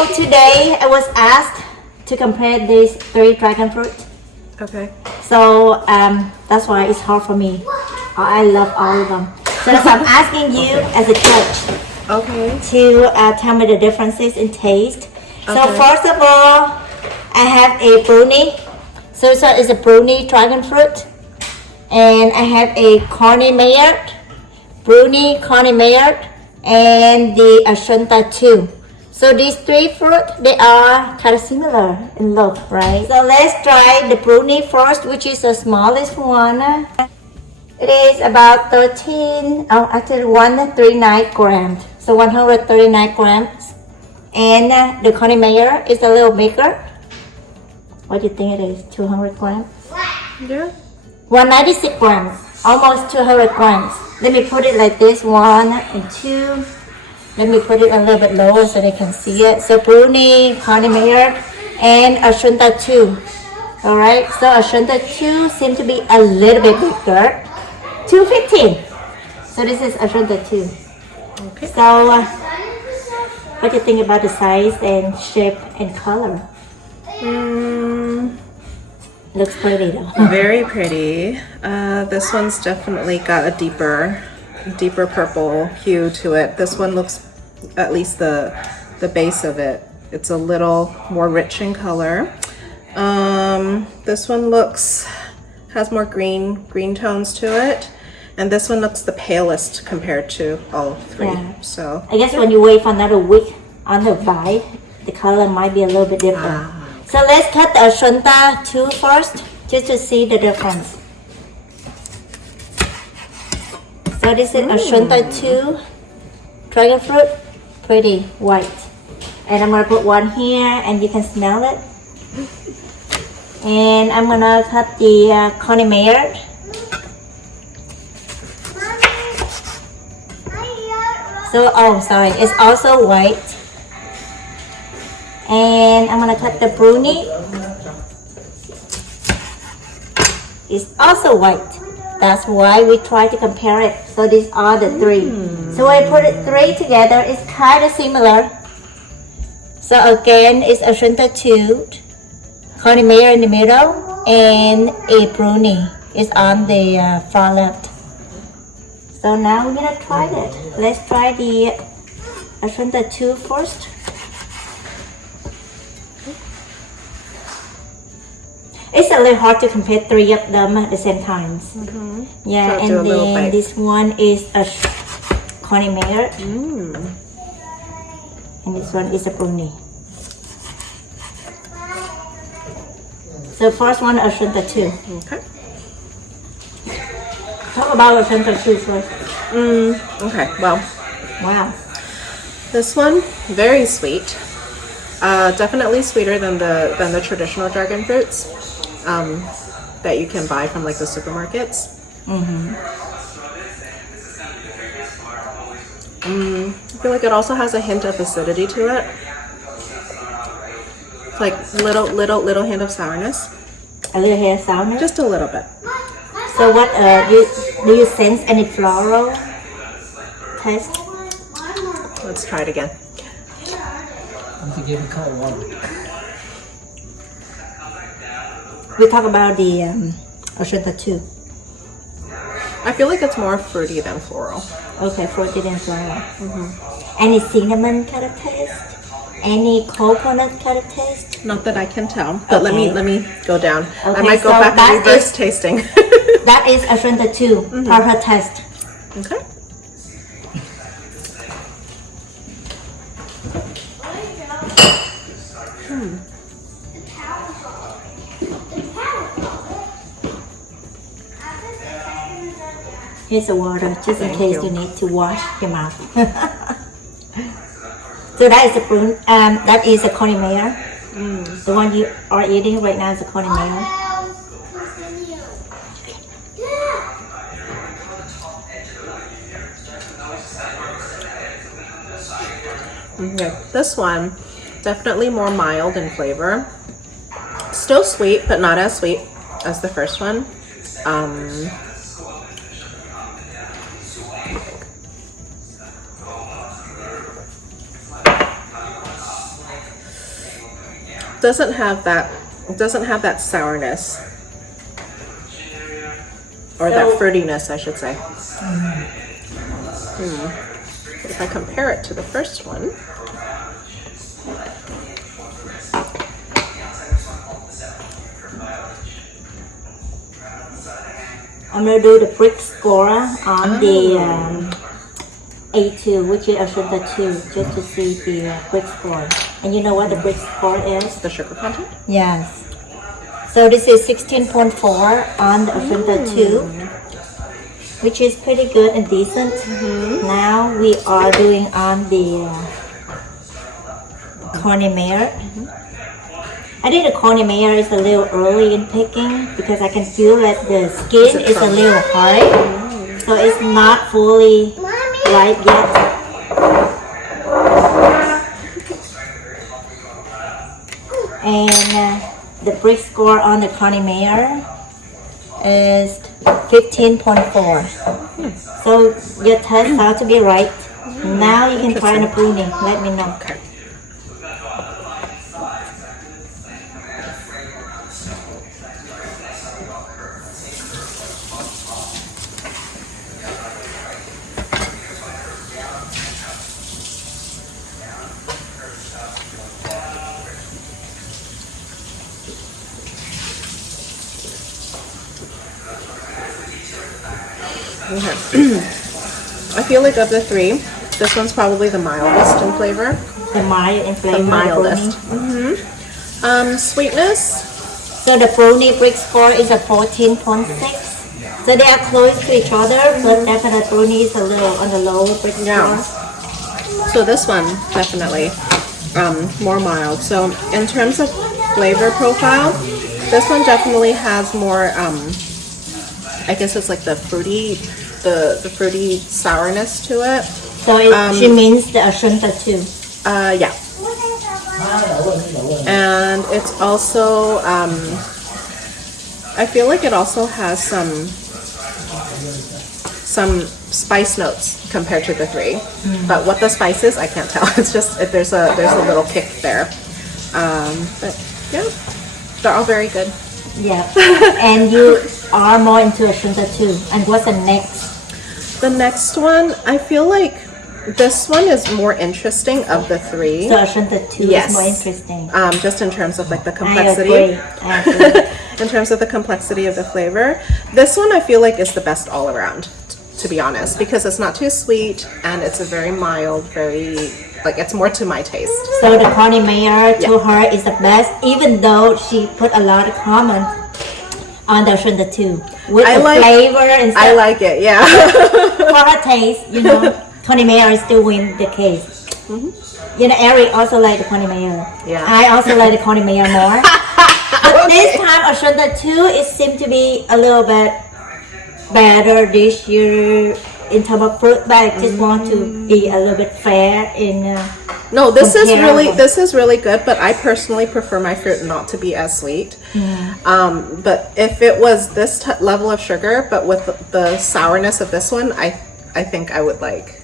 So today I was asked to compare these 3 dragon fruit. Okay. So that's why it's hard for me. I love all of them. So that's why I'm asking you as a judge. Okay. To tell me the differences in taste. So Okay. first of all, I have a Bruny. So it's a Bruny dragon fruit. And I have a Connie Mayar, Bruny, Connie Mayar, and the Ashanta Two. So these 3 fruit, they are kind of similar in look, right? So let's try the Bruny first, which is the smallest one. It is about 139 grams. So 139 grams. And the Connie Mayar is a little bigger. What do you think it is? 200 grams? Yeah. 196 grams. Almost 200 grams. Let me put it like this. 1 and 2. Let me put it a little bit lower so they can see it. So Bruny, Connie Mayar, and Ashanta Two. Alright, so Ashanta Two seem to be a little bit bigger. 215. So this is Ashanta Two. Okay. So what do you think about the size and shape and color? Looks pretty though. Very pretty. This one's definitely got a deeper purple hue to it. This one looks, at least the base of it, it's a little more rich in color. This one has more green tones to it. And this one looks the palest compared to all 3. Yeah. So I guess when you wait for another week on the vine, the color might be a little bit different. So let's cut the Ashanta Two first, just to see the difference. So this is Ashanta Two dragon fruit, pretty white. And I'm gonna put one here, and you can smell it. And I'm gonna cut the Connie Mayar. So, sorry, it's also white. And I'm gonna cut the Bruny. It's also white. That's why we try to compare it. So these are the 3. So when I put it 3 together, it's kind of similar. So again, it's Ashanta Two, Connie Mayar in the middle, and a Bruny is on the far left. So now we're gonna try it. Let's try the Ashanta Two first. It's a little hard to compare 3 of them at the same time. Yeah, So and then this one is a Connie Mayar. And this one is a Bruny. So first one, Ashanta Two. okay. Talk about Ashanta Two first. Okay. Well, Wow. this one very sweet. Definitely sweeter than the traditional dragon fruits that you can buy from like the supermarkets. I feel like it also has a hint of acidity to it. Like little hint of sourness. A little hair sourness. Just a little bit. So what do you sense any floral taste? Let's try it again. I'm to give it cold water. We talk about the Ashanta Two. I feel like it's more fruity than floral. Okay, fruity and floral. Any cinnamon kind of taste? Any coconut kind of taste? Not that I can tell, but Okay. let me go down. I Okay, might go so back that and reverse is- tasting. That is Ashanta Two, for her test. Okay. Here's the water, just in Thank case you. you need to wash your mouth. So that is the Bruny, that is a Connie Mayar. The one you are eating right now is a Connie Mayar. Okay. This one, definitely more mild in flavor. Still sweet, but not as sweet as the first one. doesn't have that sourness or that fruitiness, I should say. But if I compare it to the first one, I'm gonna do the brick score on the A2, which is Ashanta 2, just to see the brick score. And you know what the brick score is? the sugar content. Yes. So this is 16.4 on the Ashanta 2, which is pretty good and decent. Now we are doing on the Connie Mayar. I think the Connie Mayar is a little early in picking because I can feel that the skin is a little hard. So it's not fully ripe yet. And the brick score on the Connie Mayar is 15.4. So your test has to be right. Now you can try the Bruny. Let me know. Okay. I feel like of the three, this one's probably the mildest in flavor. The mild in flavor. The mildest. Sweetness. So the Bruni brick score is a 14.6. So they are close to each other, but definitely Bruni is a little on the lower brick score. Yeah. So this one definitely more mild. So in terms of flavor profile, this one definitely has more. I guess it's like the fruity sourness to it. So she means the Ashanta Two. Yeah. And it's also, I feel like it also has some spice notes compared to the three. But what the spice is, I can't tell. It's just there's a little kick there. But yeah, they're all very good. Yeah. And you are more into Ashanta Two. And what's the next? The next one, I feel like this one is more interesting of the three. So Ashanta Two Yes. is more interesting. Just in terms of like the I complexity. agree. In terms of the complexity of the flavor, this one I feel like is the best all around, to be honest, because it's not too sweet and it's a very mild, very like it's more to my taste. So the Connie Mayar to her is the best, even though she put a lot of comment on the Ashanta Two with the flavor and stuff. I like it, yeah. For her taste, you know, Connie Mayar still win the case. You know, Eric also like the Connie Mayar. Yeah. I also like the Connie Mayar more. But this time Ashanta Two, it seemed to be a little bit better this year in terms of fruit, but I just want to be a little bit fair in. No, this is really good, but I personally prefer my fruit not to be as sweet. But if it was this level of sugar, but with the sourness of this one, I think I would like.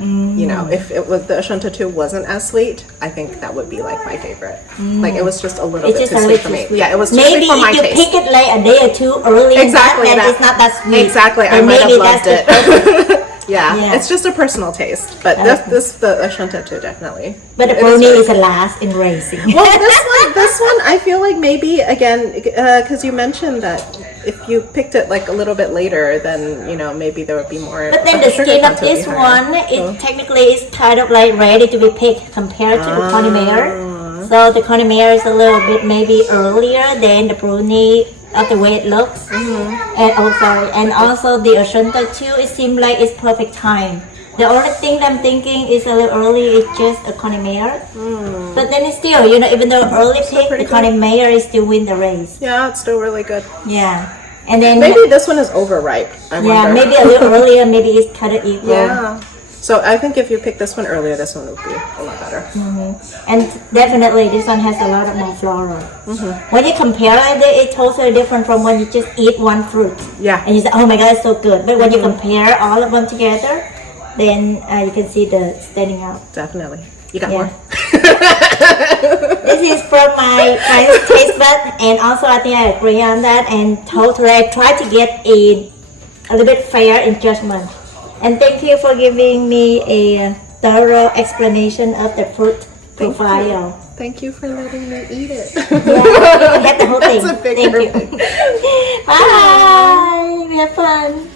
You know, if it was the Ashanta Two wasn't as sweet, I think that would be like my favorite. Like it was just a little bit too sweet for me. Yeah, it was too sweet for my taste. Maybe if you pick it like a day or two early, exactly, and it's not that sweet. Exactly, I might have loved it. Yeah, it's just a personal taste, but the Ashanta Two definitely. But the Bruni is the last in racing. Well, this one, I feel like maybe again because you mentioned that if you picked it like a little bit later, then you know maybe there would be more. But then the skin of this one, it technically is kind of like ready to be picked compared to the Connie Mayar. So the Connie Mayar is a little bit maybe earlier than the Bruni of the way it looks. And also the Ashanta Two, it seems like it's perfect time. The only thing I'm thinking is a little early is just a Connie Mayar. But then it's still, you know, even though early pick, the Connie Mayar is still win the race. Yeah, it's still really good. Yeah. And then maybe this one is overripe. I wonder. Maybe a little earlier, maybe it's kind of equal. Yeah. So I think if you pick this one earlier, this one would be a lot better. And definitely this one has a lot of more floral. When you compare it, it's totally different from when you just eat one fruit. Yeah. And you say, oh my god, it's so good. But when you compare all of them together, then you can see the standing out. Definitely. You got more. This is from my taste bud, and also I think I agree on that. And totally, I try to get a little bit fair in judgment. And thank you for giving me a thorough explanation of the fruit profile. Thank you for letting me eat it. Yeah, I had the whole thing. That's a big Thank you. Bye. We have fun.